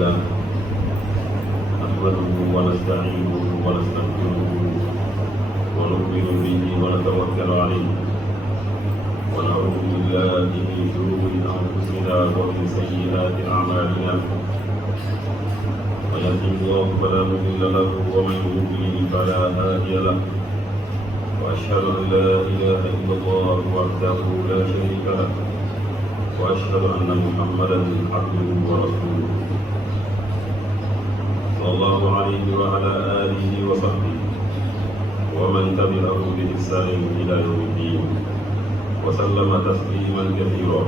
لله نحمده ونستعينه ونستغفره ونؤمن به ونتوكل عليه ونعوذ بالله من شرور أنفسنا ومن سيئات أعمالنا من يهده الله فلا مضل له ومن يضلل فلا هادي له وأشهد أن لا إله إلا الله وحده لا شريك له وأشهد أن محمدا عبده ورسوله صلى الله عليه وعلى آله وصحبه ومن تبعه بإحسان إلى يوم الدين وسلم تسليما كثيرا.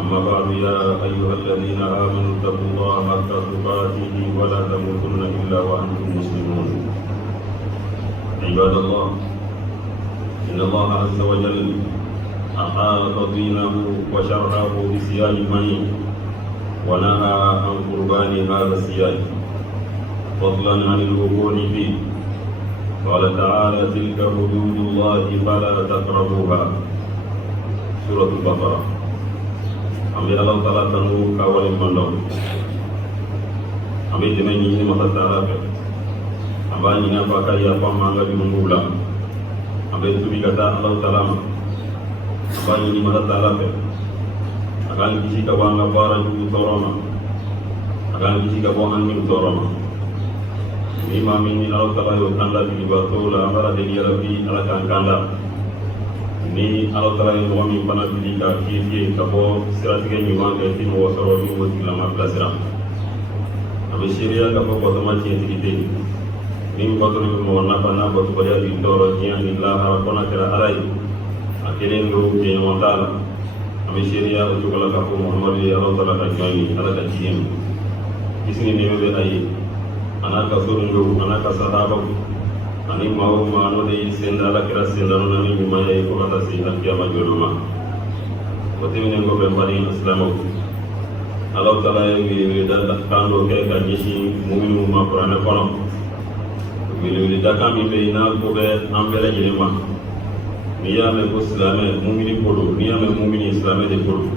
أما بعد يا أيها الذين آمنوا اتقوا الله حق تقاته ولا تموتن إلا وأنتم مسلمون. عباد الله، إن الله عز وجل أحاط دينه وشرعه بسياج المني ونهى عن قربان هذا السياج فضلا عن الوقوع فيه. قال تعالى: تلك حدود الله فلا تقربوها. سورة البقرة. أمي الله تعالى تنو كاول المندو أمي دمني نمت تعالى أمي نفاك يا فما جمهولا أمي تبي كتا الله تعالى أمي نمت تعالى akan kisi kabang ngabaran ju toroma akan kisi kabang angin toroma ni mami ni Allah Taala yo kanda bi batola amara de ya rabbi ala kan kanda ni Allah Taala yo mami pana bi ka kisi kabo siratige ni wan ke tin wo soro ni wo tilama plasira abe sharia ka ko tama ci tigite ni batoni mo na pana batu baya di toro ni ani la ha kona kera alai akene ndo ke wandala Kami syariah untuk kalau kamu Muhammad ya Allah Taala kami ala kajian. Di sini ni mebe ai anak kasurungu anak sahabat ani mau mano de sendala kira sendala nani maya ko kata si hakia majuluma. Kote ni ngo be bari Islam. Allah Taala yang dal kando ke kajishi mu'minu ma Qur'an kono. Wili dakami be ina ko be ambele jirema. Niyame ko Islamé mumini polo niyame mumini Islamé de polo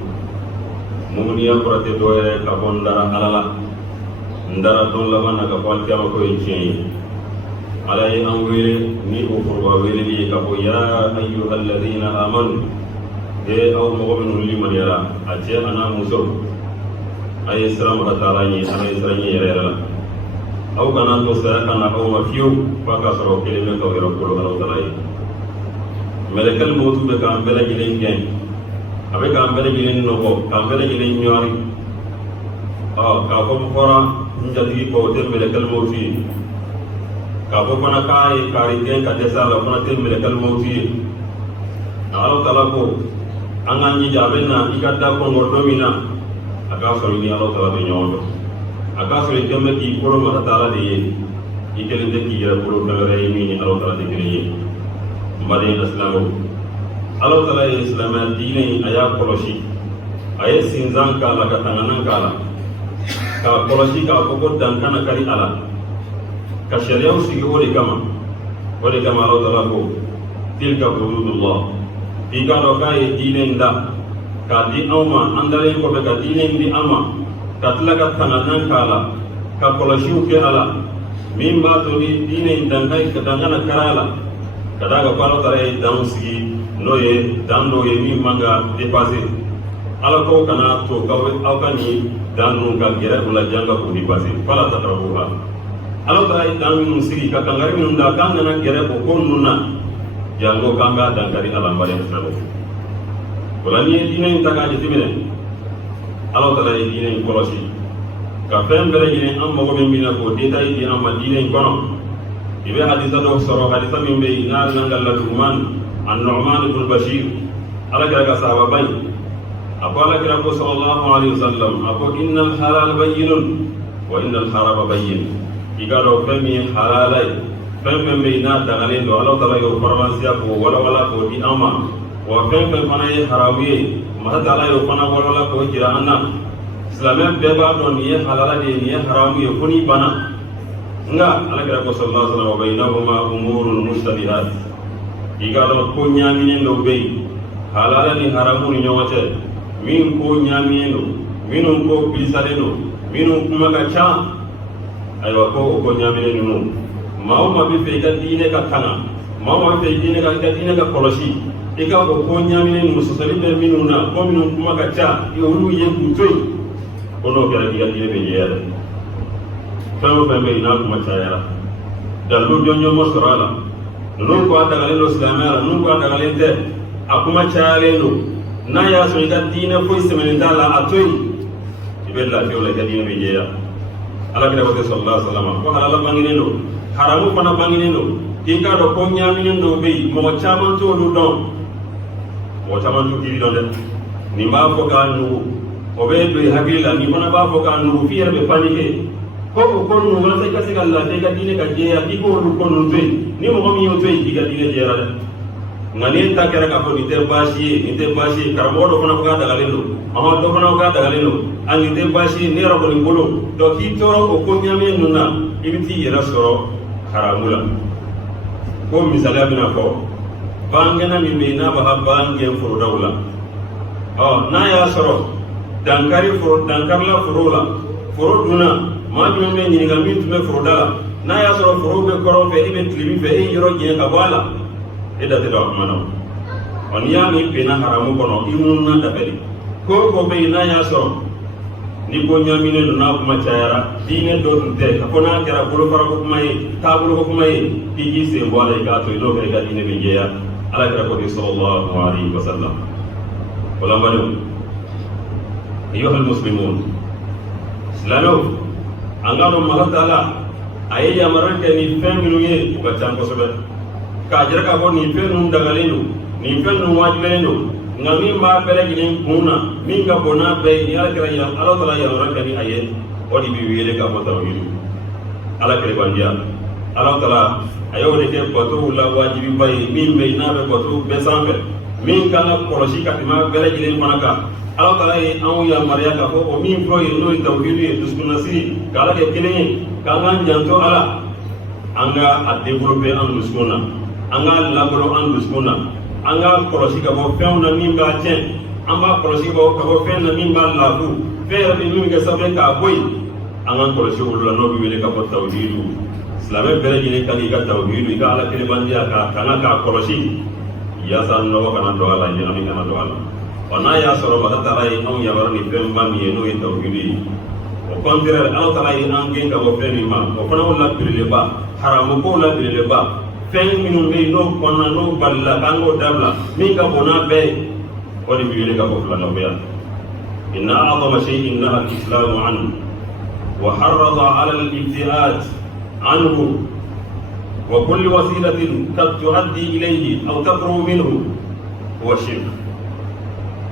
mumini ya korate doere ka bonda alala ndara don la manna ka fal kama ko yinchi alay an wele ni o furwa wele ni ka ko ya ayyuhal ladina amanu de aw mu'minun liman yara aje ana muso ay islam ka tarani ana israni yara aw kana to sara kana aw mafiu fa ka soro kelime ko yara polo Allah taala melekal mawtu be ka ambela jilen gen abe ka ambela jilen noko ka ambela jilen nyori ka ko fora njati ko te melekal mawtu ka ko kana kai kari gen ka desa la kana te melekal mawtu Allah Taala ko anganyi jabe na ikadda ko ngordomina aga so ni Allah Taala be nyondo aga so tembe ki ko ma Taala de ikelen de ki yara ko dagare ni Allah Taala de kire Mari Islamu Allah Taala Islam dini ayat kolosi ayat sinzan kala katanganan kala ka kolosi ka kokot dan kana kari ala ka syariah sigi wali kama Allah Taala ko tilka hududullah tiga rokai dini nda ka di awma andale ko be ka dini di ama ka tlaga tanganan kala ka kolosi ke ala mimba to di dini ndangai katangana karala kadaga paro tare dan sigi noye dan noye mi manga dépasser ala ko kana to kawe aw kani dan nun ka gere ula janga ko dépasser fala tatrabuha ala tare dan nun sigi ka kangari nun da kan na gere ko nunna jango kanga dan kari alam bare salo wala ni dinen taka je timene ala tare dinen kolosi ka fem bere ni am mo be mina ko detay di am dinen kono ibe hadisa do soro hadisa min be ina nangal la Luqman an-Nu'man ibn Bashir ala ga sahaba bay aqala kira sallallahu alaihi wasallam ako innal halal bayyinun wa innal harama bayyin igaro fami halalai fami be ina dagale do Allah Taala yo farmansiya ko wala ko di ama wa fami fana harawiye ma Taala yo fana wala ko jira anna islam be ba do ni halala de ni harawiye ko ni bana nga alakira ko sallallahu alaihi wasallam bainahuma umurun mushtabihat igalo ko nyamine no be halala ni haramu ni nyote min ko nyamine no minun ko bisaleno minnu kuma ka ca ayiwa ko ko ɲaminen ninnu maa o maa bɛ fɛ i ka diinɛ ka tanga maa o maa bɛ fɛ i ka diinɛ ka kɔlɔsi i ka ko ɲaminen ninnu sɔsɔli bɛ minnu na ko minnu kuma ka ca olu ye k'u to yen ko n'o kɛra k'i ka diinɛ bɛ jɛya dɛ fɛn o fɛn bɛ yen n'a kuma cayara dalilu jɔnjɔn ma sɔrɔ a la ninnu ko a dagalen don silamɛya la ninnu ko a dagalen tɛ a kuma cayalen don n'a y'a sɔrɔ i ka diinɛ foyi sɛmɛnen t'a la a to yen i bɛ lafiya o la i ka diinɛ bɛ jɛya alakira ko sallallahu alaihi wasallam ko halala banginen don haramu fana banginen don k'i k'a dɔn ko ɲaminen dɔw bɛ yen mɔgɔ caman t'olu dɔn mɔgɔ caman t'u kiri dɔn dɛ nin b'a fɔ k'a nugu o bɛ don i hakili la nin fana b'a fɔ k'a nugu f'i yɛrɛ bɛ panike ko o ko ninnu walasa i ka se ka lafiya i ka diinɛ ka jɛya k'i k'olu ko ninnu to yen ni mɔgɔ min y'o to yen k'i ka diinɛ jɛyara dɛ nka ni ta kɛra k'a fɔ nin tɛ baasi ye nin tɛ baasi ye karamɔgɔ dɔ fana ko k'a dagalen don dɔ fana ko k'a dagalen don a nin tɛ baasi ye ne yɛrɛ kɔni bolo donc k'i tɔɔrɔ o ko ɲamin ninnu na i bɛ t'i yɛrɛ sɔrɔ haramu la ko misaliya bɛna fɔ bangɛnna min bɛ yen n'a b'a ka bangɛn forodaw la n'a y'a sɔrɔ dankarila foro la foro dunna maa jumɛn bɛ ɲininka min tun bɛ foroda la n'a y'a sɔrɔ foro bɛ kɔrɔn fɛ i bɛ tile min fɛ e yɔrɔ jɛn ka bɔ a la e da tɛ don a kuma na n'i y'a min bɛnna haramu kɔnɔ i munna dabali ko ko bɛ yen n'a y'a sɔrɔ ni ko ɲaminen don n'a kuma cayara diinɛ dɔ tun tɛ a fɔ n'a kɛra bolofarako kuma ye taabolo ko kuma ye k'i k'i sen bɔ a la i k'a to yen n'o kɛra i ka diinɛ bɛ jɛya ala kɛra ko ten sallallahu alaihi wasallam wala n badenw ayyuhal muslimun silamɛw an k'a dɔn Ala Taala a ye yamaruya kɛ ni fɛn minnu ye u ka ca kosɛbɛ k'a jira k'a fɔ nin fɛn ninnu dagalen don nin fɛn ninnu wajibiyalen don nka min b'a bɛɛ lajɛlen kun na min ka bon n'a bɛɛ ye ni Ala Taala yamaruya kɛ ni a ye o de bɛ wele k'a fɔ tawhid Ala kɛlɛbandiya Ala Taala a y'o de kɛ batow la wajibiba ye min bɛ yen n'a bɛ batow bɛɛ sanfɛ min kan ka kɔlɔsi ka tɛmɛ bɛɛ lajɛlen fana kan Ala Taala ye anw yamaruya k'a fɔ o min fɔlɔ ye n'o ye tawhid ye dusukunnasiri k'Ala kɛ kelen ye k'an k'an janto Ala an ka a développer an dusukun na an ka labalo an dusukun na an ka kɔlɔsi ka bɔ fɛnw na min b'a tiɲɛ an b'a kɔlɔsi ka bɔ fɛn na min b'a lafu fɛn yɛrɛ bɛ min kɛ sababu k'a bɔ yen an ka kɔlɔsi olu la n'o bɛ wele ka fɔ tawhidu silamɛ bɛɛ lajɛlen kan k'i ka tawhidu i ka Ala kɛlɛbandiya k'a tanga k'a kɔlɔsi yaasa nɔgɔ kana don a la ɲagami kana don a la wa n'a y'a sɔrɔ Ala Taala ye anw yamaruya ni fɛnba min ye n'o ye tawhidu ye au contraire Ala Taala ye an gɛn ka bɔ fɛn min ma o fana y'o labirilenba haramu kow labirilenba fɛn minnu bɛ yen n'o kɔnɔna n'o balila k'an k'o dabila min ka bon n'a bɛɛ ye o de bɛ wele ka bɔ filanafɛya inna a'zama shay'in naha al-islamu anhu wa harrada 'ala al-ibti'ad anhu wa kulli wasilatin qad tu'addi ilayhi aw taqrubu minhu huwa shirk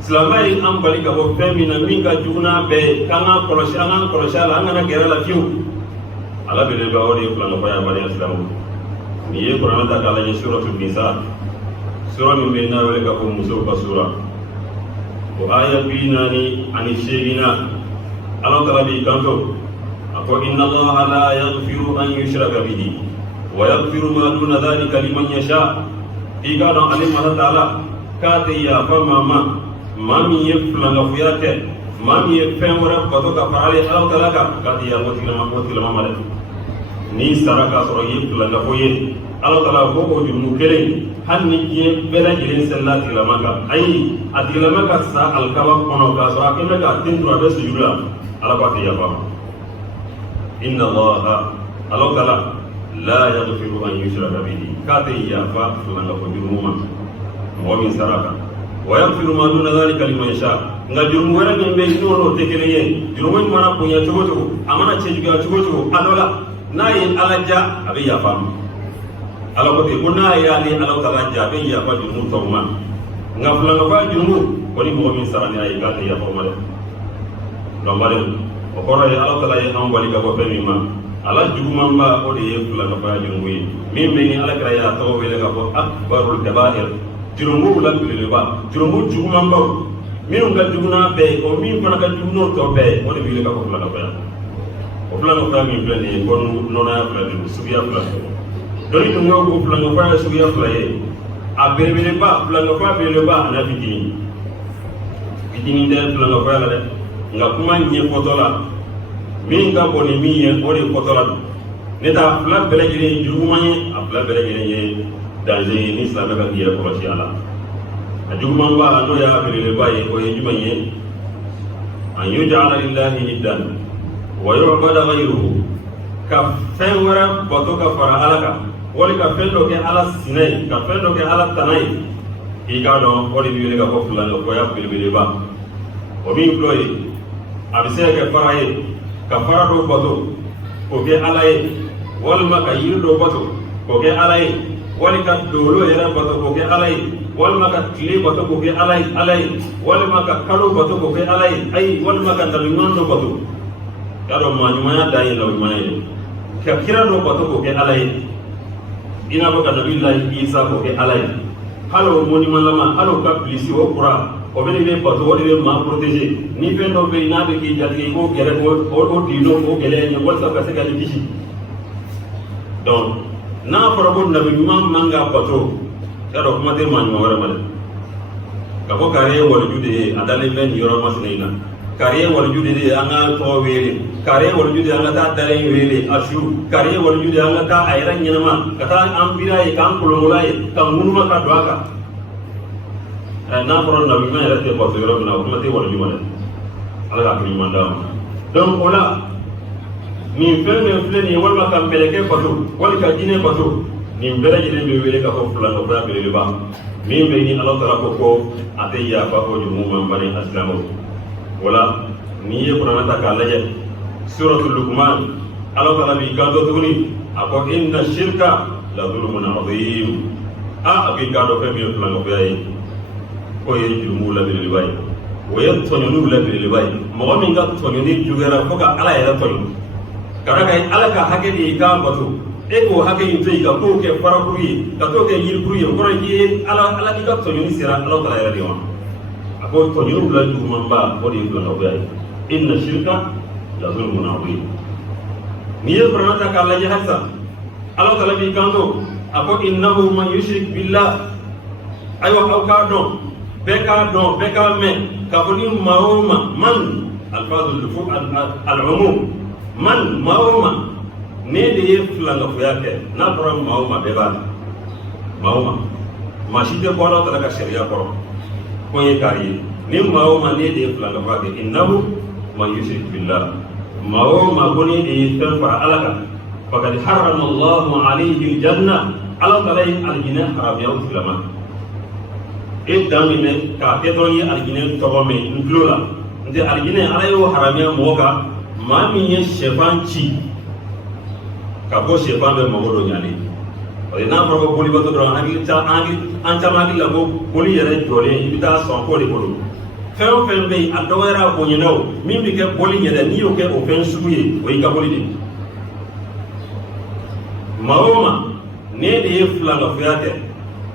silamɛ ye an bali ka bɔ fɛn min na min ka jugu n'a bɛɛ ye k'an k'an kɔlɔsi a la an kana gɛrɛ a la fiyewu ala belebeleba o de ye filanafɛya baliya silamɛw n'i ye kuranɛ ta k'a lajɛ suratul nisa sura min bɛ yen n'a wele ka fɔ musow ka sura o aya 48 Ala Taala b'i kanto a ko inna Allaha la yaghfiru an yushraka bihi wa yaghfiru ma duna dhalika liman yasha i k'a dɔn ale Ala Taala k'a tɛ yafa maa min ye filankafoya kɛ maa min ye fɛn wɛrɛ bato ka fara ale Ala Taala kan k'a tɛ yafa o tigilama ma dɛ n'i sara k'a sɔrɔ i ye filankafo ye Ala Taala ko o jurumu kelen hali ni diɲɛ bɛɛ lajɛlen sɛlila a tigilama kan ayi a tigilama ka sa alikaba kɔnɔ k'a sɔrɔ a kɛn bɛ k'a ten turu a bɛ sujudu la Ala k'a tɛ yafa ma inna Allaha Ala Taala la yaghfiru an yushraka bihi k'a tɛ yafa filankafo jurumu ma mɔgɔ min sara a kan wa yaghfiru ma duna dhalika liman yasha nka jurumu wɛrɛ min bɛ yen n'o tɛ kelen ye jurumu in mana bonya cogo cogo a mana cɛjuguya cogo cogo a dɔ la n'a ye Ala ja a bɛ yafa ma Ala ko ten ko n'a ye ale Ala Taala ja a bɛ yafa jurumu tɔw ma nka filankafo jurumu ko ni mɔgɔ min sara ni a ye k'a tɛ yafa o ma dɛ donc badenw o kɔrɔ ye Ala Taala ye an bali ka bɔ fɛn min ma ala jugumanba o de ye filankafaya jurumu ye min bɛ ni Ala kɛra y'a tɔgɔ wele ka fɔ akbarul kaba'ir jurumu la belebeleba jurumu jugumanbaw minnu ka jugu n'a bɛɛ ye o min fana ka jugu n'o tɔ bɛɛ ye o de bɛ wele ka fɔ filankafaya o filankafaya min filɛ nin ye ko nɔnɔya fila de don suguya fila de don dɔnni tun ko filankafaya ye suguya fila ye a belebeleba filankafaya belebeleba a n'a fitinin tɛ filankafaya la dɛ nka kuma ɲɛfɔtɔ la min ka bon ni min ye o de kɔtɔla don ne ta fila bɛɛ lajɛlen ye juguman ye a fila bɛɛ lajɛlen ye danger ye ni silamɛ ka k'i yɛrɛ kɔlɔsi a la a jugumanba n'o y'a belebeleba ye o ye jumɛn ye an yuj'ala lillahi niddan wa yu'bada ghayruhu ka fɛn wɛrɛ bato ka fara ala kan wali ka fɛn dɔ kɛ ala sinɛ ye ka fɛn dɔ kɛ ala tana ye i k'a dɔn o de bɛ wele ka fɔ filanɛkoya belebeleba o min filɛ ye a bɛ se ka kɛ fara ye ka fara dɔw bato k'o kɛ ala ye walima ka yiri dɔw bato k'o kɛ ala ye wali ka dolo yɛrɛ bato k'o kɛ ala ye walima ka tile bato k'o kɛ ala ye walima ka kalo bato k'o kɛ ala ye ayi walima ka nabi ɲuman dɔ bato k'a dɔn maa ɲumanya dan ye nabi ɲumanya ye ka kira dɔ bato k'o kɛ ala ye i n'a fɔ ka nabi lahi isa k'o kɛ ala ye hali o mɔnimalama hali o ka bilisi o kura o bɛ de bɛ bato o de bɛ maa protégé ni fɛn dɔ bɛ yen n'a bɛ k'i jatigɛ i k'o gɛrɛ o diinɛ o gɛlɛya ɲɛ walasa ka se ka i kisi donc n'a fɔra ko nabi ɲuman man ka bato y'a dɔn kuma tɛ maa ɲuman wɛrɛ ma dɛ ka fɔ kare ye waliju de ye a dalen bɛ nin yɔrɔ masina in na kare ye waliju de ye an ka tɔgɔ wele kare ye waliju de ye an ka taa dalen wele a su kare ye waliju de ye an ka taa a yɛrɛ ɲɛnama ka taa an bira ye k'an kolonkola ye ka ŋunuma ka don a kan n'a fɔra nabi ɲuman yɛrɛ tɛ bato yɔrɔ min na o kuma tɛ waliju ma dɛ ala ka hakili ɲuman d'a ma donc o la nin fɛn fɛn filɛ nin ye walima ka mɛlɛkɛ bato wali ka jinɛ bato nin bɛɛ lajɛlen bɛ wele ka fɔ filanɛkoya belebeleba min bɛ ni ala taala ko a tɛ yafa o jurumu ma bani alisilamɛw wala n'i ye kuranɛ ta k'a lajɛ suratul Luqman ala taala b'i kanto tuguni a ko inna shirka la zulmun azim a b'i kanto fɛn min ye filanɛkoya ye k'o ye jurumu la belebeleba ye o ye tɔɲɔniw la belebeleba ye mɔgɔ min ka tɔɲɔni juguyara fo ka ala yɛrɛ tɔɲɔ ka d'a kan ala ka hakɛ de ye k'a bato e k'o hakɛ in to yen ka t'o kɛ farakuru ye ka t'o kɛ yirikuru ye o kɔrɔ k'i ye ala k'i ka tɔɲɔni sera ala taala yɛrɛ de ma a ko tɔɲɔniw la jugumanba o de ye filanɛkoya ye inna shirka la zulmun azim n'i ye kuranɛ ta k'a lajɛ halisa ala taala b'i kanto a ko innahu man yushrik billah ayiwa aw k'a dɔn bɛɛ k'a mɛn k'a fɔ ni maa o maa man al-umum man maa o maa ne de ye filanɛkoya kɛ n'a fɔra maa o maa bɛɛ b'a la maa o maa si tɛ bɔ ala taala ka sariya kɔrɔ ko ye kari ye ni maa o maa ne de ye filanɛkoya kɛ innahu man yushrik billah maa o maa ko ne de ye fɛn fara ala kan faqad harrama Allahu alayhi al-janna ala taala ye alijinɛ haramuya o tigilama e dan min bɛ k'a kɛ dɔrɔn ye alijinɛ tɔgɔ mɛn n tulo la n tɛ alijinɛ ala y'o haramuya mɔgɔ kan maa min ye sɛfan ci ka bɔ sɛfan bɛ mago dɔ ɲalen parce que n'a fɔra ko bolibato dɔrɔn an caman hakili la ko boli yɛrɛ jɔlen i bɛ taa sɔn ko de bolo fɛn o fɛn bɛ yen a dɔgɔyara a bonyana o min bɛ kɛ boli ɲɛdɛ n'i y'o kɛ o fɛn sugu ye o y'i ka boli de maa o maa ne de ye filanɛkoya kɛ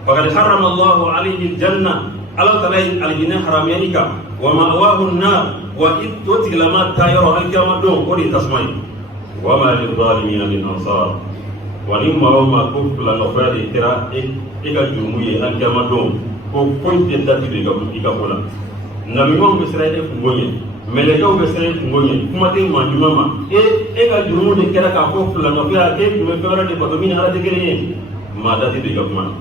faqad harrama Allahu alayhi al-janna ala taala ye alijinɛ haramuya i kan wa ma'wahu an-nar wa i to tigilama taa yɔrɔ alikiyama don o de ye tasuma ye wa ma lil-zalimina min ansar wa ni maa o maa ko filanɛkoya de kɛra e ka jurumu ye alikiyama don ko foyi tɛ dati don i ka ko la nabiɲumanw bɛ siran e kungo ɲɛ mɛlɛkɛw bɛ siran e kungo ɲɛ kuma tɛ maa ɲuman ma e ka jurumu de kɛra k'a fɔ filanɛkoya k'e tun bɛ fɛn wɛrɛ de bato min ni ala tɛ kelen ye maa dati don i ka kuma na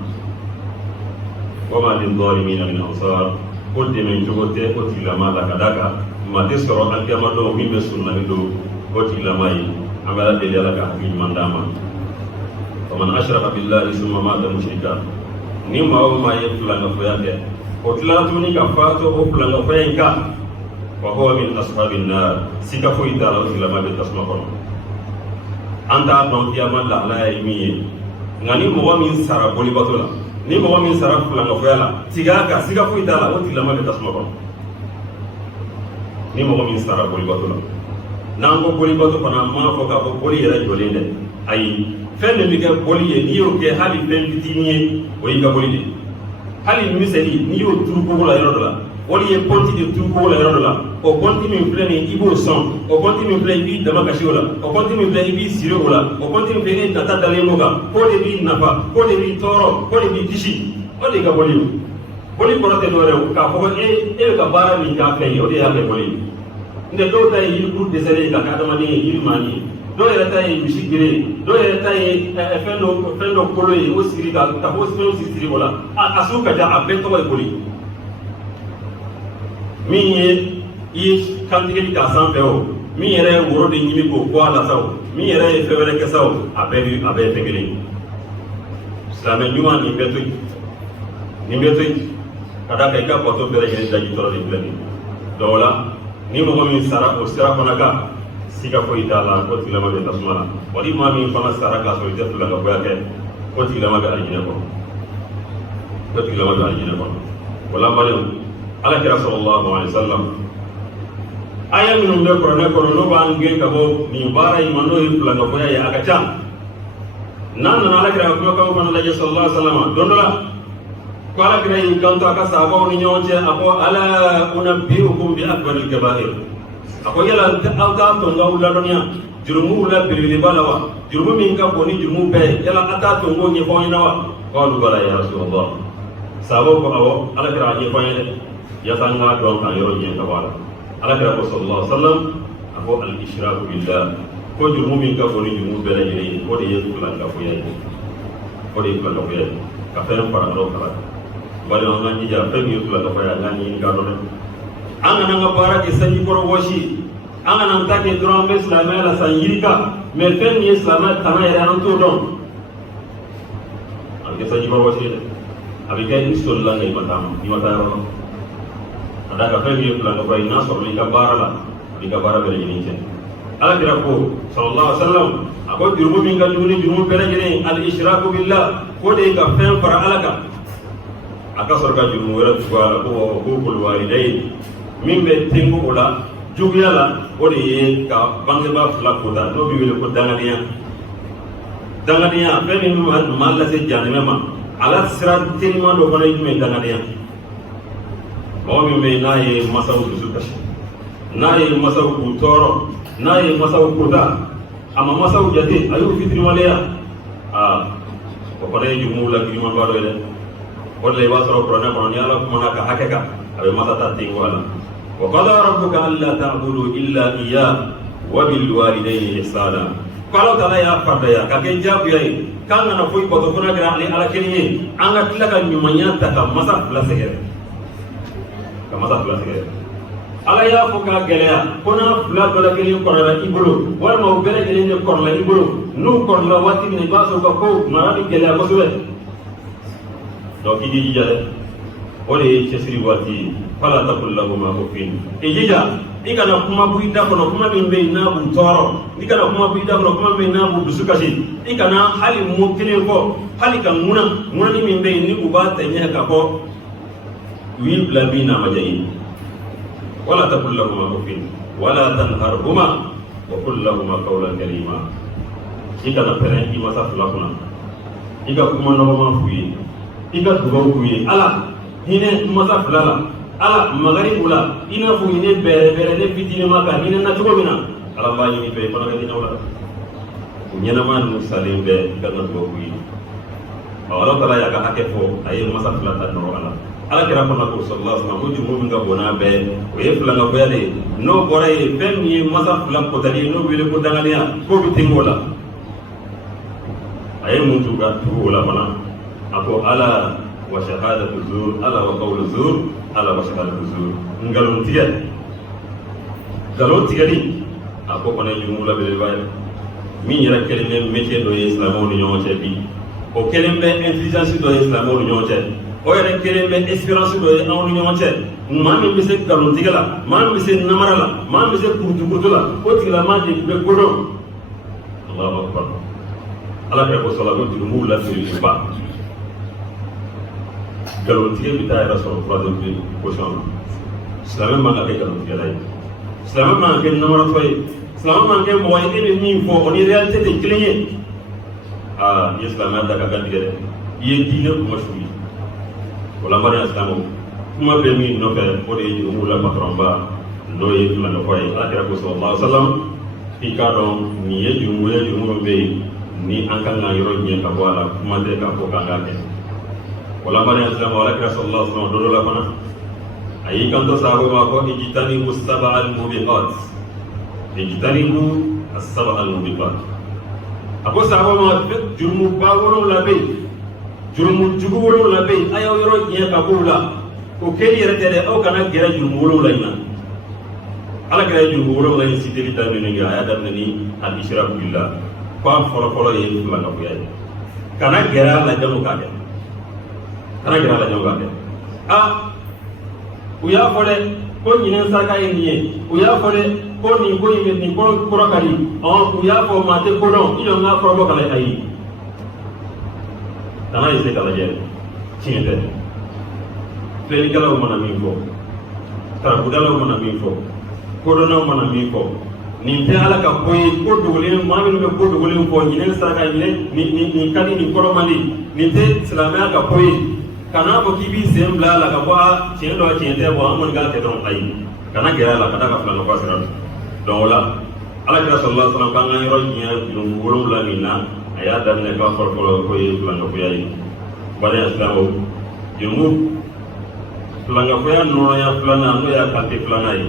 wa ma lil-zalimina min ansar ko dɛmɛ cogo tɛ o tigilama la ka d'a kan maa tɛ sɔrɔ alikiyama don min bɛ sunnani don o tigilama ye an bɛ ala deli ala ka hakili ɲuman d'a ma faman ashraka billahi summa mata mushrika ni maa o maa ye filanɛkoya kɛ o tilala tuguni ka faatu o filanɛkoya in kan wa huwa min ashabin nar sika foyi t'a la o tigilama bɛ tasuma kɔnɔ an t'a dɔn kiyama lahalaya ye min ye nka ni mɔgɔ min sara bolibato la ni mɔgɔ min sara filanɛkoya la tigɛ a kan sika foyi t'a la o tigilama bɛ tasuma kɔnɔ ni mɔgɔ min sara bolibato la n'an ko bolibato fana an m'a fɔ k'a fɔ boli yɛrɛ jɔlen dɛ ayi fɛn min bɛ kɛ boli ye n'i y'o kɛ hali fɛn fitinin ye o y'i ka boli de hali misɛli n'i y'o turu kogo la yɔrɔ dɔ la wali ye pɔnti de turu kogo la yɔrɔ dɔ la o pɔnti min filɛ nin i b'o sɔn o pɔnti min filɛ i b'i dama kasi o la o pɔnti min filɛ i b'i siri o la o pɔnti min filɛ i nata dalen b'o kan k'o de b'i nafa k'o de b'i tɔɔrɔ k'o de b'i kisi o de y'i ka boli ye boli kɔrɔ tɛ dɔwɛrɛ ye k'a fɔ ko e bɛ ka baara min k'a fɛn ye o de y'a kɛ boli ye nde dɔw ta ye yirikuru dɛsɛlen ka kɛ adamaden ye yiri maa ye dɔw yɛrɛ ta ye misi gere dɔw yɛrɛ ta ye fɛn dɔ kolo ye o siri ka fɔ fɛnw siri o la a sugu ka ca a bɛɛ tɔgɔ ye koli min ye i ye kantigɛli k'a sanfɛ o min yɛrɛ ye woro de ɲimi k'o bɔ a la sa o min yɛrɛ ye fɛn wɛrɛ kɛ sa o a bɛɛ ye fɛn kelen ye silamɛ ɲuman nin bɛɛ to yen ka da kan i ka bato bɛɛ lajɛlen daji tɔrɔ de filɛ nin dɔw la ni mɔgɔ min sara o sira fana kan siga foyi t'a la ko tigilama bɛ tasuma la wa ni maa min fana sara k'a sɔrɔ i tɛ fila ka bɔya kɛ ko tigilama bɛ alijinɛ kɔnɔ wala balenw alakira sallallahu alaihi wasallam aya minnu bɛ kuranɛ kɔnɔ n'o b'an gɛn ka bɔ nin baara in ma n'o ye fila ka bɔya ye a ka ca n'an nana alakira ka kumakanw fana lajɛ sallallahu alaihi wasallam don dɔ la ko alakira y'i kanto a ka sahabaw ni ɲɔgɔn cɛ a ko ala unabbi'ukum bi akbaril kaba'ir a ko yala aw t'a to n k'aw ladɔnniya jurumu la belebeleba la wa jurumu min ka bon ni jurumu bɛɛ ye yala a t'a to n k'o ɲɛfɔ aw ɲɛna wa qalu bala ya rasulullah sahabaw ko awɔ alakira a ɲɛfɔ an ye dɛ yaasa an k'a dɔn k'an yɔrɔ ɲɛ ka bɔ a la alakira ko sallallahu alaihi wasallam a ko al-ishraku billah ko jurumu min ka bon ni jurumu bɛɛ lajɛlen ye o de ye filankafoya ye ka fɛn fara dɔw kala bari an ka jija fɛn min ye filankafoya an k'a ɲini k'a dɔn dɛ an kana an ka baara kɛ sanji kɔrɔ wɔsi an kana an ta kɛ dɔrɔn an bɛ silamɛya la san yirika mɛ fɛn min ye silamɛya tana yɛrɛ an t'o dɔn a bɛ kɛ sanji kɔrɔ wɔsi dɛ a bɛ kɛ i solila nka i ma taa yɔrɔ la a da ka fɛn min ye filankafoya ye n'a sɔrɔ i ka baara la i ka baara bɛɛ lajɛlen cɛ alakira ko sallallahu alaihi wasallam a ko jurumu min ka jugu ni jurumu bɛɛ lajɛlen al-ishraku billah ko de ye ka fɛn fara ala kan a ka sɔrɔ ka jurumu wɛrɛ tugu a la ko hukukul walidayn min bɛ tenku o la juguya la o de ye ka bangebaa fila kota n'o bɛ wele ko dangadenya fɛn min ma lase janɛmɛ ma ala sira teliman dɔ fana ye jumɛn dangadenya mɔgɔ min bɛ yen n'a ye masaw dusu kasi n'a ye masaw k'u tɔɔrɔ n'a ye masaw kota a ma masaw jate a y'u fitiriwaleya o fana ye jurumuw la girimanba dɔ ye dɛ o de la i b'a sɔrɔ kuranɛ kɔnɔ ni ala kumana ka hakɛ kan a bɛ masa ta tenku a la wa qada rabbuka alla ta'budu illa iyyah wa bil walidayni ihsana ko ala taala y'a fardaya ka kɛ jagoya ye k'an kana foyi bato fana kɛra ni ala kelen ye an ka tila ka ɲumanya ta ka masa fila sɛgɛrɛ ala y'a fɔ k'a gɛlɛya ko n'a fila bɛɛ lajɛlen kɔrɔla i bolo walima u bɛɛ lajɛlen de kɔrɔla i bolo n'u kɔrɔla waati min i b'a sɔrɔ ka ko mara bɛ gɛlɛya kosɛbɛ donc i jija dɛ o de ye cɛsiri waati ye fala taqul lahuma uffin i jija i kana kuma bɔ i da kɔnɔ kuma min bɛ yen n'a b'u tɔɔrɔ i kana kuma bɔ i da kɔnɔ kuma min bɛ yen n'a b'u dusu kasi i kana hali mot kelen fɔ hali ka ŋunani min bɛ yen ni u b'a ta ɲɛ ka fɔ u y'i bila min na a ma diya i ye wala taqul lahuma uffin wala tanharhuma wa qul lahuma qawlan karima i kana pɛrɛn i masa fila kunna i ka kuma nɔgɔman f'u ye i ka dugawu k'u ye ala hinɛ masa fila la ala magaribu la i n'a fɔ ne bɛrɛ ne fitininma kan hinɛ na cogo min na ala b'a ɲini fɛ i fana ka hinɛ o la o ɲɛnama ninnu salen bɛɛ i ka na dugawu k'u ye ala taala y'a ka hakɛ fɔ a ye masa fila ta nɔrɔ a la ala kɛra fana ko sallallahu alaihi wasallam ko jurumu min ka bon n'a bɛɛ o ye filankafoya de ye n'o bɔra ye fɛn min ye masa fila kotali ye n'o wele ko dangadenya k'o bɛ tengu o la a ye mun tugu o la fana a ko ala wa shahadatu zur ala wa qawlu zur ala wa shahadatu zur ngalon tigɛli a ko fana ye jurumu la belebeleba ye min yɛrɛ kelen bɛ métier dɔ ye silamɛw ni ɲɔgɔn cɛ bi o kelen bɛ intelligence dɔ ye silamɛw ni ɲɔgɔn cɛ o yɛrɛ kelen bɛ espérance dɔ ye anw ni ɲɔgɔn cɛ maa min bɛ se ngalontigɛ la maa min bɛ se namara la maa min bɛ se kurutu la o tigilama de bɛ kodɔn Allahu akbar ala kɛra ko sɔla ko jurumu la belebeleba ngalontigɛ bɛ taa yɛrɛ sɔrɔ troisième position na silamɛ man ka kɛ ngalontigɛla ye silamɛ man ka kɛ namaratɔ ye silamɛ man ka kɛ mɔgɔ ye e bɛ min fɔ o ni réalité tɛ kelen ye i ye silamɛya da ka kan tigɛ dɛ i ye diinɛ kuma su ye o la mari asilamu kuma bɛ min nɔfɛ o de ye jurumu la patɔrɔnba n'o ye filankafoya ye ala kɛra ko sallallahu alaihi wasallam i k'a dɔn nin ye jurumu min bɛ yen ni an kan ka yɔrɔ ɲɛ ka bɔ a la kuma tɛ k'a fɔ k'an k'a kɛ o la mari asilamu ala kɛra sallallahu alaihi wasallam dɔ la fana ayi kanto sahabo ma ko ijtanibu sab'al mubiqat, ijtanibu as-sab'al mubiqat. Ako sahabo ma jurumu bawolo labe, jurumu juguro labe, ayo yoro nya kabula ko keli rete o kana gera jurumu wolo layna ala gera jurumu wolo lay siteli tan ni nga aya dan ni al-ishraku billah ko folo ye fulanga ko yayi kana gera la jamu ka de, kana gera la jamu ka de uya fole ko nyinen saka yeniye uya fole ko ni ko yime ni ko kali uya fo mate ko don iyo nga fo kala ayi kana ise kala je chinte feli kala mana min fo tara budala mana min fo ko don mana min fo ni te ala ka koy ko dogole ma min be ko dogole ko nyinen saka nyine ni kali ni ko mali ni te islamia ka koy kana ko kibi sembla la ka ba chendo chente bo amon ga te don ayi kana gera la kada ka flan ko asira don wala ala kira sallallahu alaihi wasallam kan ayro nya dum wolum la minna aya dan ne ka for ko yi flan ko yayi bale islamo jumu flan ko ya no ya flan no ya ka te flan ayi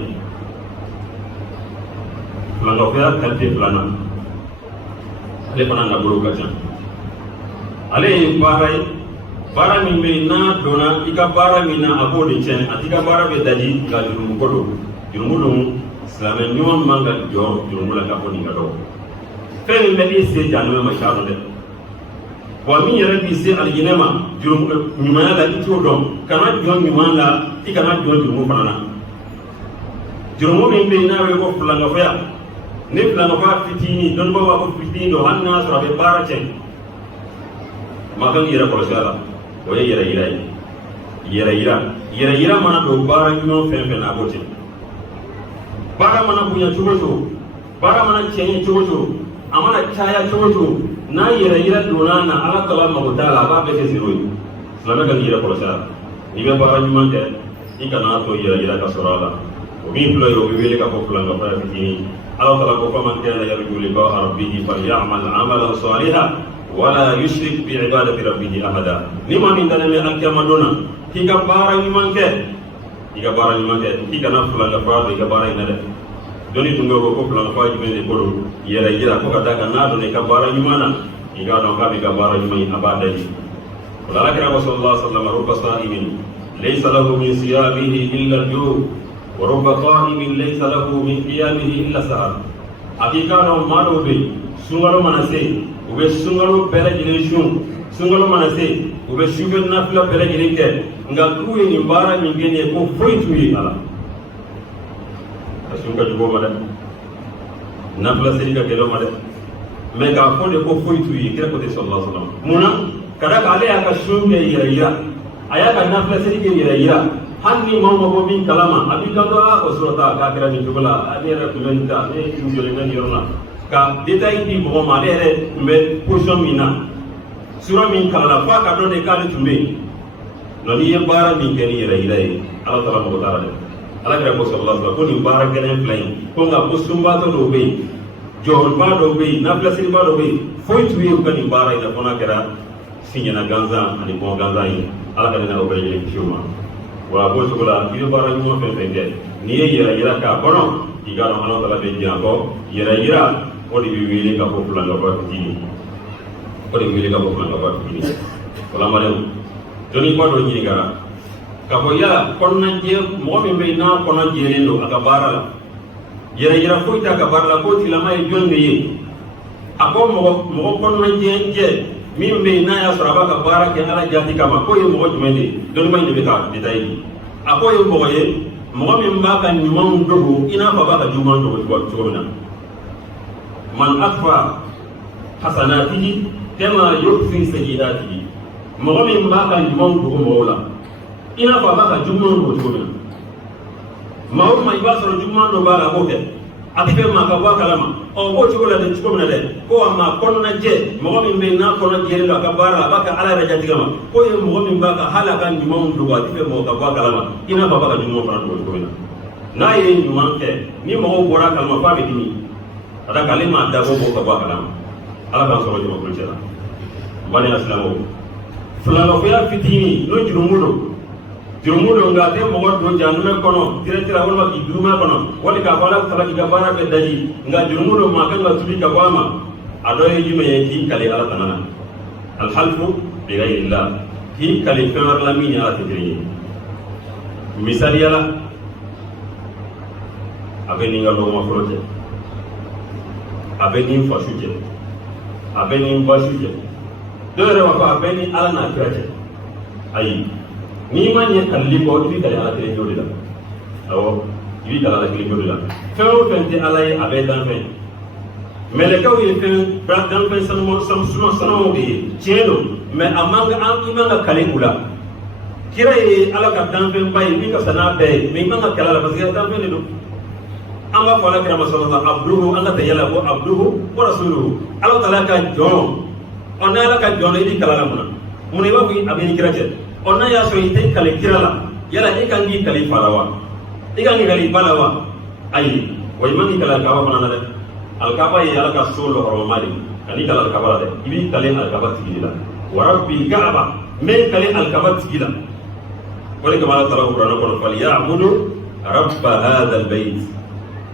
flan ko ya ka te flan ale pana na buru ka chan ale barai bara min be na dona ika bara min na abodi chen atika bara be daji ga jurumu kodo jurumu dum islamen nyom manga jo jurumu la ka boni ngado fe min be se janu ma sharu de wa min yara bi se al jinema jurumu nyuma la ito dom kana jo nyuma la ika na jo jurumu fanana jurumu min be na we ko fulanga fa ne fulanga fa fitini don ba wa ko fitini do hanna so be bara chen makan yara ko sala o ye yɛrɛ mana don baara ɲuman fɛn fɛn na a b'o ten baara mana bonya cogo cogo baara mana cɛɲɛ cogo cogo a mana caya cogo cogo n'a yɛrɛ donna na ala tala mago t'a la a b'a bɛɛ kɛ zero ye silamɛ ka n'i yɛrɛ kɔlɔsi a la n'i bɛ baara ɲuman kɛ i kana to yɛrɛ ka sɔrɔ a la o min filɛ ye o bɛ wele ka fɔ filankɛ fɔlɔ fitinin ala tala ko faman kana yarju liqa'a rabbihi falyamal amalan salihan wala yushrik bi ibadati rabbihi ahada. Ni ma min taname alkiyama dona kika bara nyuman ke kika na fulanga fa do ka bara ina de doni tungo ko fulanga fa jibe ne bodo yera ko kada kana do ne ka bara nyumana iga no ka bi ka bara nyumai abada yi wala kira sallallahu alaihi wasallam rubba sa'imin laysa lahu min siyamihi illa al-ju' wa rubba qa'imin laysa lahu min qiyamihi illa sa'a. Hakika no mado be sungalo manase ube sungalo bela jile sungalo manase ube shugo nafla bela jile ke nga kuwe ni bara nyingine ko foi tuyi ala asunga jugo mada nafla serika kelo mada me ga fode ko foi tuyi kira ko te sallallahu alaihi wasallam muna kada kale aka shunge yira aya ka nafla serika yira hanni mama ko min kalama abi kando ko surata ka kira ni jugula adira kumenta ne jugule ngani yorna ka détail di mo ma lere mbe position mina sura min kala fa ka do de ka de tumbe no ni bara min keni yera ilai ala tala mo tara de ala kira ko sallallahu alaihi wasallam ko ni bara kenen play ko nga postum ba to do be jor ba do be na place ba do be foi tu yi ko ni bara ida kona kira sinya na ganza ani ko ganza yi ala ka na obe yi fiuma wa bo sugula yi bara ni mo fe fe de ni yera ka kono diga no ala tala be jina ko yera o de bi wele ka ko fulanga ba fitini wala ma dem doni ko do ni gara ka ko ya kon na je mo be be na ko na je le aka bara la yera ko ita ka bara la ko ti la mai jonde yi ako mo kon na je min be na ya sura ba ka bara ke ala jati kama ko ye mo jumende doni mai be ka detail ako ye mo min ba ka nyumon dogo ina fa ba ka nyumon dogo ko na man akfa hasanatihi kama yukfi sayyiatihi mo min ba ka nyumon dogo mola ina fa ba ka nyumon dogo na ma o mai ba so nyumon dogo ba ko ke atibe ma ka ba kalama o ko chugo la de chugo na de ko ma kon na je mo min be na kon na je la ka bara ba ka ala raja tigama ko ye mo min ba ka hala kan nyumon dogo atibe mo ka ba kalama ina fa ba ka nyumon fa dogo na ye nyumon ke ni mo bora kalma fa be dimi ada kalima da bo ka ba kalama ala kan so mo ko cela bani aslamo fulano ko ya fitini no jurumudo jurumudo ngate mo do jannume kono tira wala ki duruma kono wala ka fala tala ki gabara be daji nga jurumudo ma kan tubi ka wama ado e jume ki kale ala tanana al halfu bi ghayri allah ki kale fewar la min ala tiri misali yala abeni nga do ma projet abeni fasuje abeni basuje dole wa fa abeni ala na kraje ayi ni ma nye kalli ko ibi kale ala tele jodi la awo ibi kale ala tele jodi la fewo fente ala ye abe dan fen mele kaw ye fen bra dan fen sanmo de chelo me amanga am imanga kale kula kira ye ala ka dan fen bay mi ka sana be me imanga kala la parce que dan fen do anga fala kira masallallahu abduhu anga tayala ko abduhu wa rasuluhu ala taala ka jon ona ala ka jon ibi kala la mun ba ko abeni kira je onna ya so ite kale kirala yala ikangi kale farawa ikangi kale balawa ayi way mani kala kawa fana de al kaaba ya ka solo ro mali kani kala al kaaba de ibi kale al kaaba tigila wa rabbi kaaba men kale al kaaba tigila wala kama tara qur'an ko fal ya'budu rabb hadha al bayt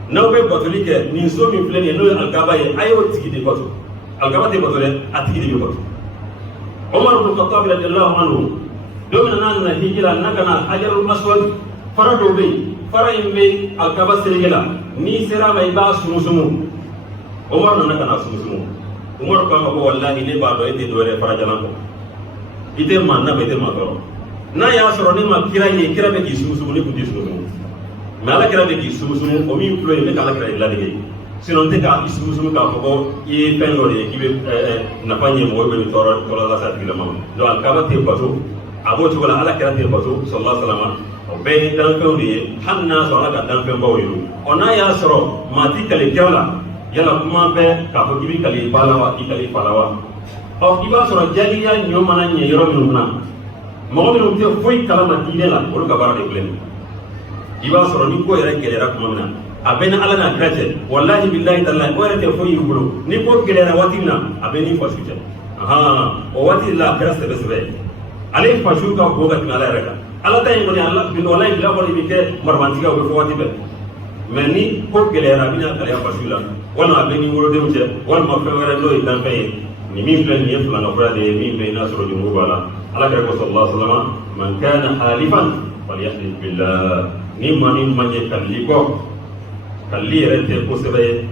naw be batulike ni so mi pleni no al kaaba ya ayo tigidi batu al kaaba de batule atigidi batu Umar ibn Khattab radhiyallahu anhu domin nan na hijira nakana hajarul aswad farado be fara imbe alkaba serigela ni sera mai ba sumusumu Umar nan nakana sumusumu Umar ka ko wallahi ne ba do ite dore fara jalan ko ite manna be te makaro na ya soro ni ma kira be ki sumusumu ni kundi sumusumu mala kira be ki sumusumu o mi flo be kala kira illa de sinon te ka sumusumu ka ko e pengo de ki be na panye mo be toro la sa tigila mam do alkaba te bato aboti wala ala kira te bato sallallahu alaihi wasallam o be dan fe odi hanna so ala ka dan fe bawo yiru ona ya soro mati kale kala yala kuma be ka fo gibi kale balawa ikale falawa o iba soro jaliya nyo mana nye yoro minu na mo minu te foi kala madine la o ka bara de klen iba soro ni ko yere gelera kuma mina abena ala na grace wallahi billahi taala o yere te foi yubulo ni ko gelera watina abeni fasuje aha o wati la grace be sebe ale fashu ka ko ga ala reka ala tay ngoni ala bin wallahi bila ko ni ke marmantiga ko fawati be meni ko gelera bina kala fashu la wala be ni woro dem je wala ma fewere no idan fe ni min plan ni fula na fura de min be na soro jumu bala ala ka ko sallallahu alaihi wasallam man kana halifan falyahlif billah ni manin manje kalli ko kalli rete ko sebe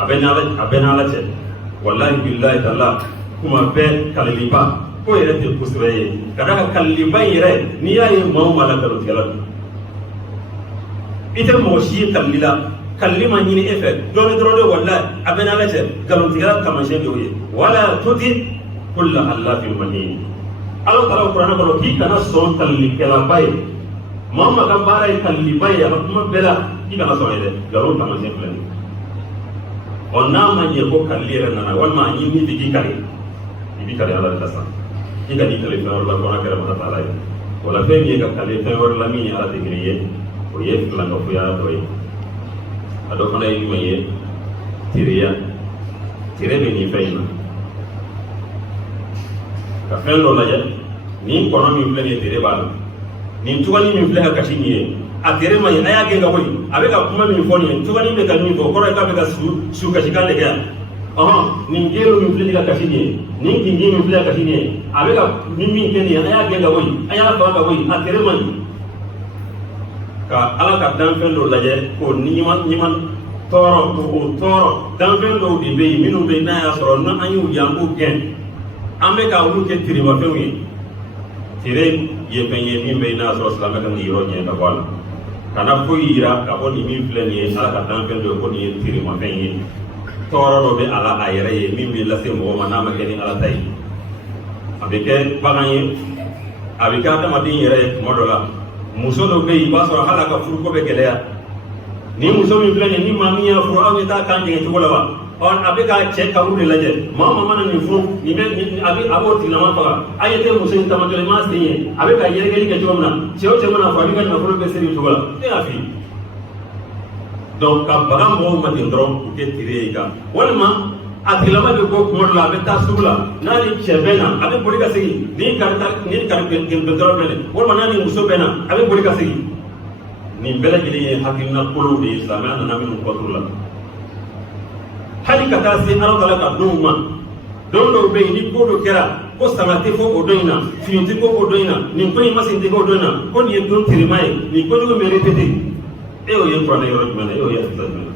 abena ala che wallahi billahi taala kuma be kalli ba ko yere te kusre kada ka kalliban yere ni yayi mawma la kalo tigala ite mo shi kallila kallima ni efe dole walla abena la je kalo tigala kama je doye wala tudi kullu allafi mahin Allah taala qur'an ko ki kana son kalli kala bay mamma kan bare kallibay ya kuma bela ki kana son yede garo kama je plan onna ma je ko kallira nana wal ma ni ni digi kare ibi kare ala ta ika di kale fawar la kona kare mata taala wala fe mi ga kale fawar la mi ala digriye o ye fla no fu ya doy ado kana yi maye tiriya tire be ni fayna ka fello la ya ni kono mi fle ni tire bal ni tugani mi fle ka shini a tire mai aya ge ga boy abe ka kuma mi foni tugani be ka mi ko koro ka be ka su ka shikande ga ni ngelo mi fle ka shini ni kingi mi fle ka shini abe ka mimi keni aya ge ga boy aya fa ga boy a tire mai ka ala ka dan fendo laje ko ni man toro ko toro dan fendo di be minu be na ya soro na ayu yangu gen ambe ka wu ke tiri ma fewi tire ye penye min be na soro salama kan yiro nye ka wala kana fo yira ka ko ni min fle ni ala ka dan fendo ko ni tiri ma penye toro do be ala ayere ye min be la se mo ma na ma ke ni ala tay abike baganye abika ta madin yere modola muso do be ba soro hala ka furu ko be geleya ni muso mi fle ni mami ya furu aw ta kan je to la on abe ka che ka wuri laje mama mana ni furu ni be abi abo ti na ma fa ayete muso ta ma tole ma sinye abe ka yere geli ke jomna cheo che mana fa ni ka furu be seri to la ni afi donc ka bagam bo ma tin dron ke tire ka walma a tigilama bɛ bɔ kuma dɔ la a bɛ taa sugu la n'a ni cɛ bɛ na a bɛ boli ka segin ni kari dɔrɔn bɛ walima n'a ni muso bɛ na a bɛ boli ka segin nin bɛɛ lajɛlen ye hakilina kolow de ye silamɛya nana minnu kɔturu la hali ka taa se Ala Taala ka donw ma don dɔw bɛ yen ni ko dɔ kɛra ko sanga tɛ fɔ o don in na fini tɛ fɔ o don in na nin ko in ma sen tɛ fɔ o don in na ko nin ye don terima ye nin kojugu mɛ répété e y'o ye kuranɛ yɔrɔ jumɛn na e y'o ye hadisa jumɛn na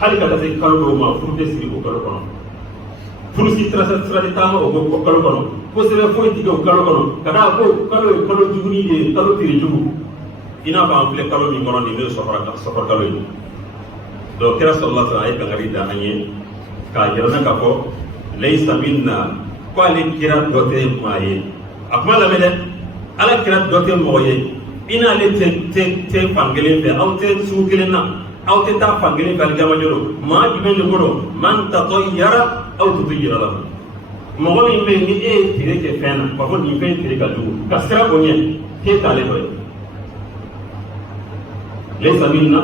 hali ka taa se kalo dɔw ma furu tɛ siri o kalo kɔnɔ furu si sira tɛ taama o kalo kɔnɔ ko sɛbɛn foyi tɛ kɛ o kalo kɔnɔ ka d'a ko kalo ye kalo juguni de ye kalo tiri jugu i n'a fɔ an filɛ kalo min kɔnɔ nin n'o ye sɔfɔr kalo ye donc kira sallallahu alaihi wasallam a ye dankari da an ye k'a jira na k'a fɔ laysa minna ko ale kira dɔ tɛ maa ye a kuma lamɛn dɛ ala kira dɔ tɛ mɔgɔ ye i n'ale tɛ fan kelen fɛ aw tɛ sugu kelen na aw tɛ taa fan kelen fɛ alijama jɔrɔ maa jumɛn de bolo man tatayyara aw tutayyara lahu mɔgɔ min bɛ yen ni e ye tere kɛ fɛn na k'a fɔ nin fɛn tere ka jugu ka sira o ɲɛ k'e t'ale dɔ ye laysa minna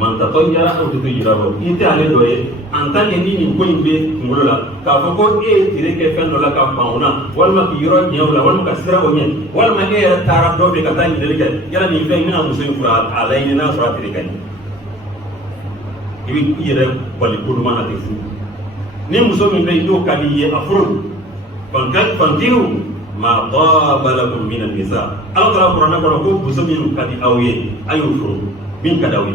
man tatayyara aw tutayyara lahu i tɛ ale dɔ ye en tant que ni nin ko in bɛ kunkolo la k'a fɔ ko e ye tere kɛ fɛn dɔ la ka ban o la walima k'i yɔrɔ ɲɛ o la walima ka sira o ɲɛ walima e yɛrɛ taara dɔ fɛ ka taa ɲininkali kɛ yala nin fɛn in bɛna muso in furu a laɲini n'a sɔrɔ a tere ka ɲi i bɛ i yɛrɛ bali ko ɲuman na ten furu ni muso min bɛ yen n'o ka di i ye a furu fankiru ma taba lakum mina nisa Ala Taala kuranɛ kɔnɔ ko muso minnu ka di aw ye a y'o furu min ka di aw ye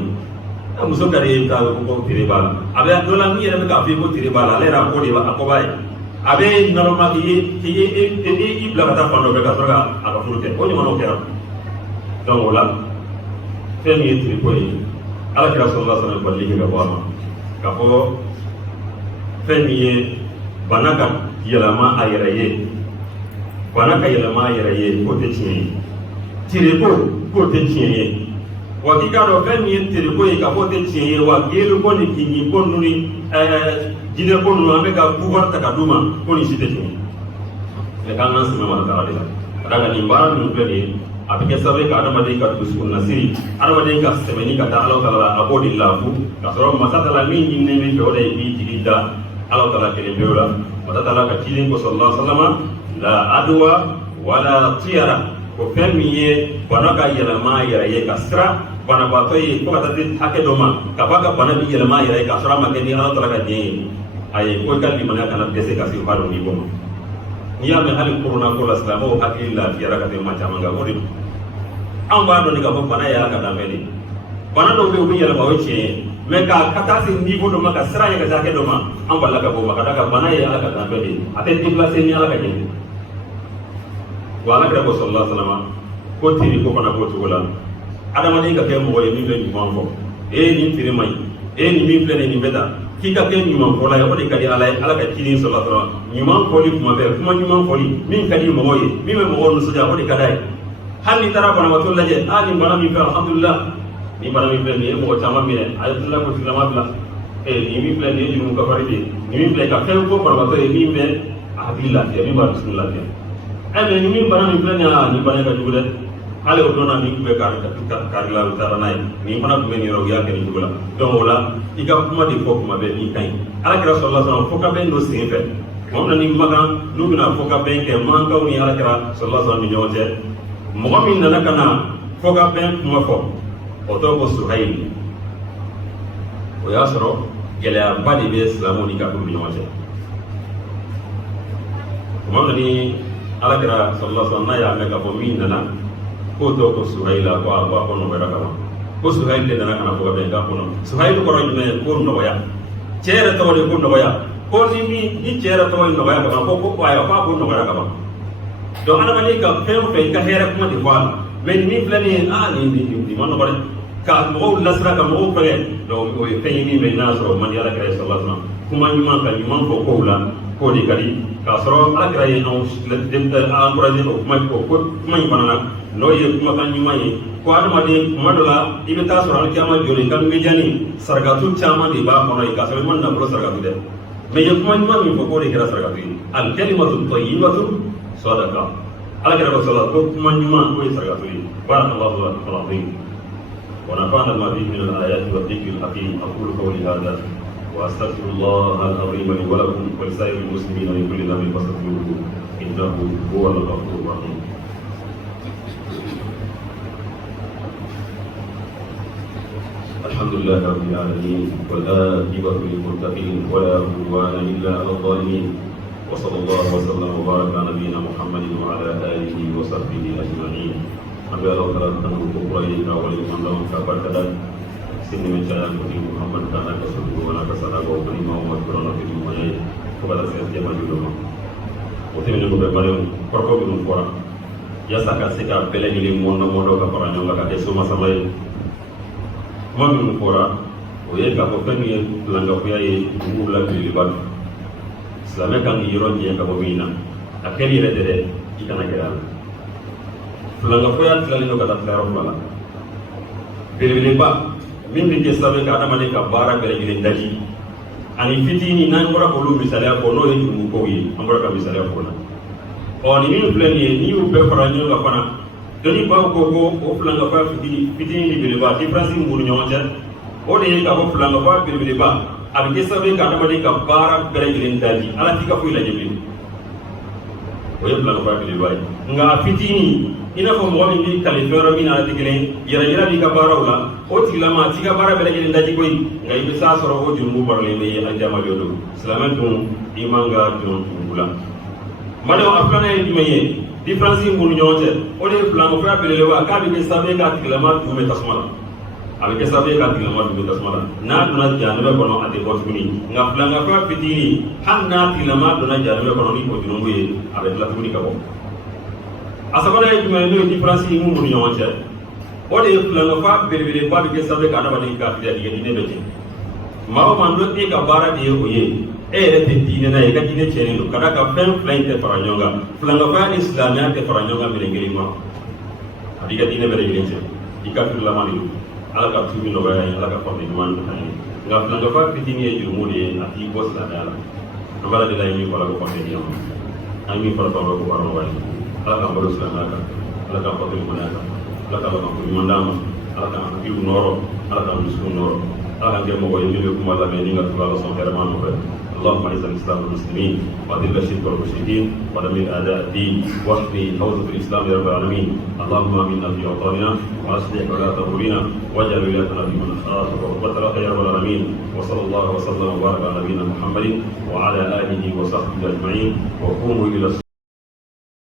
a muso ka di e k'a ko tere b'a la a bɛ dɔ la min yɛrɛ bɛ k'a fɔ i ko tere b'a la ale yɛrɛ a ko de a kɔba ye a bɛ naloma k'i ye bila ka taa fan dɔ fɛ ka sɔrɔ ka a ka furu kɛ o ɲɔgɔnnaw kɛra donc o la fɛn min ye tere ko ye Ala kira sallallahu alaihi wasallam bali kɛ ka bɔ a ma k'a fɔ fɛn min ye bana ka yɛlɛma a yɛrɛ ye bana ka yɛlɛma a yɛrɛ ye k'o tɛ tiɲɛ ye tere ko k'o tɛ tiɲɛ ye wa k'i k'a dɔn fɛn min ye tere ko ye k'a fɔ o tɛ tiɲɛ ye wa geelu ko ni kingi ko ninnu ni jinɛ ko ninnu an bɛ ka pouvoir ta ka d'u ma ko nin si tɛ tiɲɛ ye k'an k'an sɛmɛ Ala Taala de la ka d'a kan nin baara ninnu filɛ nin ye a bɛ kɛ sababu ye ka adamaden ka dusukun nasiri adamaden ka sɛmɛni ka taa Ala Taala la a b'o de lafu ka sɔrɔ masa Taala min ɲininen bɛ fɛ o de ye b'i jigi da Ala Taala kelen pewu la masa Taala ka cilen ko sallallahu alaihi wasallam la adwa wala tiyara ko fɛn min ye bana ka yɛlɛma a yɛrɛ ye ka sira banabaatɔ ye fo ka taa se hakɛ dɔ ma ka fɔ a ka bana bɛ yɛlɛma a yɛrɛ ye k'a sɔrɔ a ma kɛ ni Ala Taala ka diɲɛ ye a ye ko i ka limaniya kana dɛsɛ ka se hali o niveau ma n'i y'a mɛn hali corona ko la silamɛw hakili lafiyara ka tɛmɛ maa caman kan o de don anw b'a dɔn k'a fɔ bana ye Ala ka danfɛn de bana dɔw bɛ yen u bɛ yɛlɛma o ye tiɲɛ ye mais ka taa se niveau dɔ ma ka sira ye ka se hakɛ dɔ ma an balila ka bɔ o ma ka d'a kan bana ye Ala ka danfɛn de a tɛ déplacer ni Ala ka diɲɛ wa Ala kira ko sallallahu alaihi wasallam ko tiri ko fana b'o cogo la adamaden ka kɛ mɔgɔ ye min bɛ ɲuman fɔ nin tiri man ɲi nin min filɛ nin bɛ tan k'i ka kɛ ɲuman fɔla ye o de ka di Ala ye Ala ka ciden sallallahu alaihi wasallam ɲuman fɔli kuma bɛɛ kuma ɲuman fɔli min ka di mɔgɔw ye min bɛ mɔgɔw nisɔndiya o de ka d'a ye hali n'i taara banabaatɔ lajɛ nin bana min fɛ alhamdulillah nin bana min filɛ nin ye mɔgɔ caman minɛ a ye tila ko tigilama bila nin min filɛ nin ye jurumu kafari de ye nin min filɛ ka fɛn fɔ banabaatɔ ye min bɛ a hakili lafiya min b'a dusukun lafiya mais nin min bana min filɛ nin ye nin bana ka jugu dɛ hali o dɔnna min tun bɛ kari la u taara n'a ye nin fana tun bɛ nin yɔrɔ u y'a kɛ nin cogo la donc o la i ka kuma de fɔ kuma bɛɛ min ka ɲi Ala kira sallallahu alaihi wasallam fo ka bɛn don sen fɛ tuma min na ni makan n'u bɛna fɔ ka bɛn kɛ mankanw ni Ala kira sallallahu alaihi wasallam ni ɲɔgɔn cɛ mɔgɔ min nana ka na fɔ ka bɛn kuma fɔ o tɔgɔ ko Suhayl o y'a sɔrɔ gɛlɛyaba de bɛ silamɛw ni kafiriw ni ɲɔgɔn cɛ tuma min na ni Ala kira sallallahu alaihi wasallam n'a y'a mɛn ka fɔ min nana ko dɔw ko Suhayla ko a ko nɔgɔyara ka ban ko Suhayl de nana ka na fɔ ka bɛn k'a kɔnɔ Suhayl kɔrɔ jumɛn ye ko nɔgɔya cɛ yɛrɛ tɔgɔ de ko nɔgɔya ko ni cɛ yɛrɛ tɔgɔ ye nɔgɔya ka ban ko ayiwa k'a ko nɔgɔyara ka ban donc adamaden ka fɛn o fɛn i ka hɛrɛ kuma de fɔ a la mais nin min filɛ nin ye nin ma nɔgɔ dɛ ka mɔgɔw lasira ka mɔgɔw fɛngɛ donc o ye fɛn ye min bɛ n'a sɔrɔ man di Ala kira sallallahu alaihi wasallam kuma ɲuman ka ɲuman fɔ kow la k'o de ka di k'a sɔrɔ Ala kira ye anw encouragé o kuma in fana na n'o ye kumakan ɲuman ye ko adamaden kuma dɔ la i bɛ taa sɔrɔ alikiyama jɔlen i ka mejani sarakatu caman de b'a kɔnɔ ye k'a sɔrɔ i ma nafolo sarakatu dɛ mais i ye kuma ɲuman min fɔ k'o de kɛra sarakatu ye alkalimatu tayyibatu sadaqa Ala kira ko sallallahu ko kuma ɲuman k'o ye sarakatu ye barakallahu lakum fil azim wa nafa'ana bima fihi min al-ayati wa dhikril hakim aqulu qawli hadha وأستغفر الله العظيم لي ولكم ولسائر المسلمين من كل ذنب فاستغفروه إنه هو الغفور الرحيم. الحمد لله رب العالمين والعاقبة للمتقين ولا عدوان إلا على الظالمين وصلى الله وسلم وبارك على نبينا محمد وعلى آله وصحبه أجمعين. Nabi Allah telah mengukur kawali mandang kabar kadang sini mencari Nabi Muhammad karena keseluruhan kesadaran bahwa lima umat berada di dunia kepada setiap majulah. Waktu ini juga berbaring perkara bingung orang. Ya sahaja sekarang pelai ini mondo kapal yang enggak ada semua sama ini. Mami orang, orang kapal kami langgar punya mula bilibat. Selama kami iron dia kapal mina, akhirnya redere ikan akhirnya. Langgar punya selalu kata teror malah. Bilibat, mimi dia sahaja kata mereka bara beli daji. Ani fitini nan bora kolu misalnya kono itu mukowi, ambora kami misalnya kono. Oh ini plan ni ube peranyo kapana. Jadi bawa koko, orang apa fitini di beliau, diferensi murni aja. Orang yang kau orang apa beliau, abis itu sampai kata mereka barak gerai daji, alat tiga full aja beliau. Orang apa beliau, enggak fitini. Ina semua ini kalau orang ini alat tiga ni, jara tiga barak lah. Oh tiga barak gerai daji koi, enggak bisa seorang kau jumbo berlebih ni aja malu. Selama tu imangga jumbo. Mana apa ni cuma diferensi murni aja. Orang pelan apa beliau, kami bisa sampai kat kilometer 2 meter semula. Abi ke sampai kat kilometer 2 meter semula. Nak jangan kono ati bos kuni. Ngaplang apa pitini. Han na kilometer jangan kono ni ko jununggu ye. Abi telah kuni kabo. Asal itu mana diferensi murni aja. Orang pelan apa beliau abi ke sampai kat mana ni kat dia ini betul. Mau mandu ti kabara dia ye. Repetine na eka dine chenu kada ka fen flain te faranyonga flanga fa islamia te faranyonga melengeli ma adiga dine melengeli che ika filama ni ala ka tubi no baya ala ka fami man hani nga flanga fa fitini e jumudi ati bos la dala ambala de la yimi ko la ko fami ni ami ko ko ko waro wai ala ka bodo islamia ka ala ka fatu manaka ala ka ko mandama ala ka ko noro ala ka musu noro ala ka mo ko yimi ko mala me ni nga tula so herman mo اللهم اعز الاسلام والمسلمين واذل الشرك والمشركين ودمر اعداء الدين واحمي حوزه الاسلام يا رب العالمين. اللهم امنا في اوطاننا واصلح ولاة امورنا واجعل ولايتنا في من خافك واتقاك يا رب العالمين. وصلى الله وسلم وبارك على نبينا محمد وعلى اله وصحبه اجمعين وقوموا الى